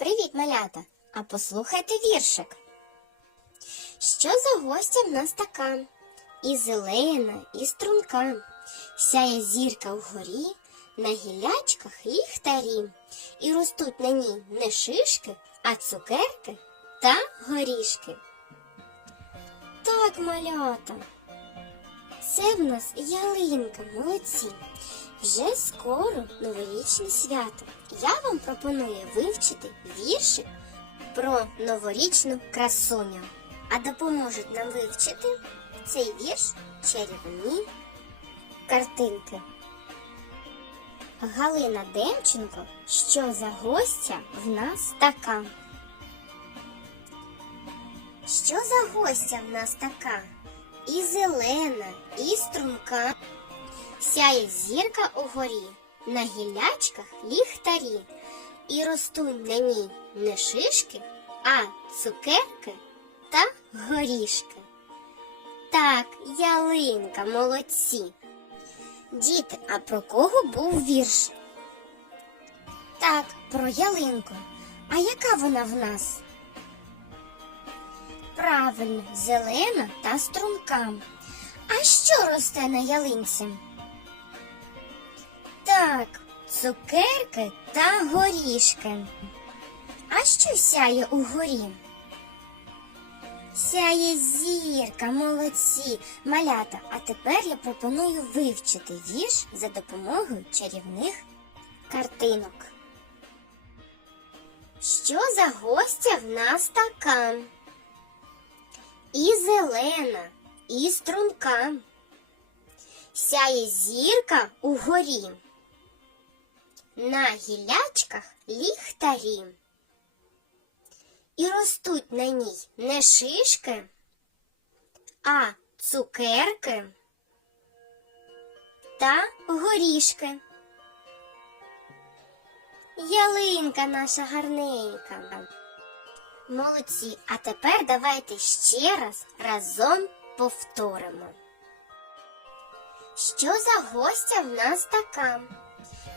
Привіт, малята! А послухайте віршик. Що за гостя в нас така? І зелена, і струнка, сяє зірка вгорі, на гілячках ліхтарі, і ростуть на ній не шишки, а цукерки та горішки. Так, малята, це в нас ялинка, молодці. Вже скоро новорічне свято. Я вам пропоную вивчити віршик про новорічну красуню. А допоможуть нам вивчити цей вірш чарівні картинки. Галина Демченко, що за гостя в нас така? Що за гостя в нас така? І зелена, і струнка. Сяє зірка угорі, на гілячках ліхтарі, і ростуть на ній не шишки, а цукерки та горішки. Так, ялинка, молодці. Діти, а про кого був вірш? Так, про ялинку. А яка вона в нас? Правильно, зелена та струнка. А що росте на ялинці? Цукерки та горішки. А що сяє угорі? Сяє зірка, молодці, малята. А тепер я пропоную вивчити вірш за допомогою чарівних картинок. Що за гостя в нас така? І зелена, і струнка. Сяє зірка угорі. На гілячках ліхтарі. І ростуть на ній не шишки, а цукерки та горішки. Ялинка наша гарненька. Молодці, а тепер давайте ще раз разом повторимо. Що за гостя в нас така?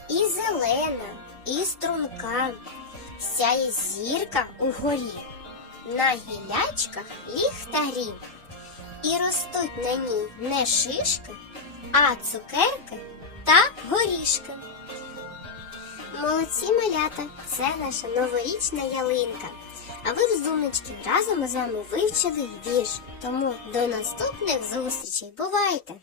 І зелена, і струнка, сяє зірка угорі, на гілячках ліхтарі, і ростуть на ній не шишки, а цукерки та горішки. Молодці малята, це наша новорічна ялинка. А ви, розумнички, разом з вами вивчили вірш. Тому до наступних зустрічей. Бувайте!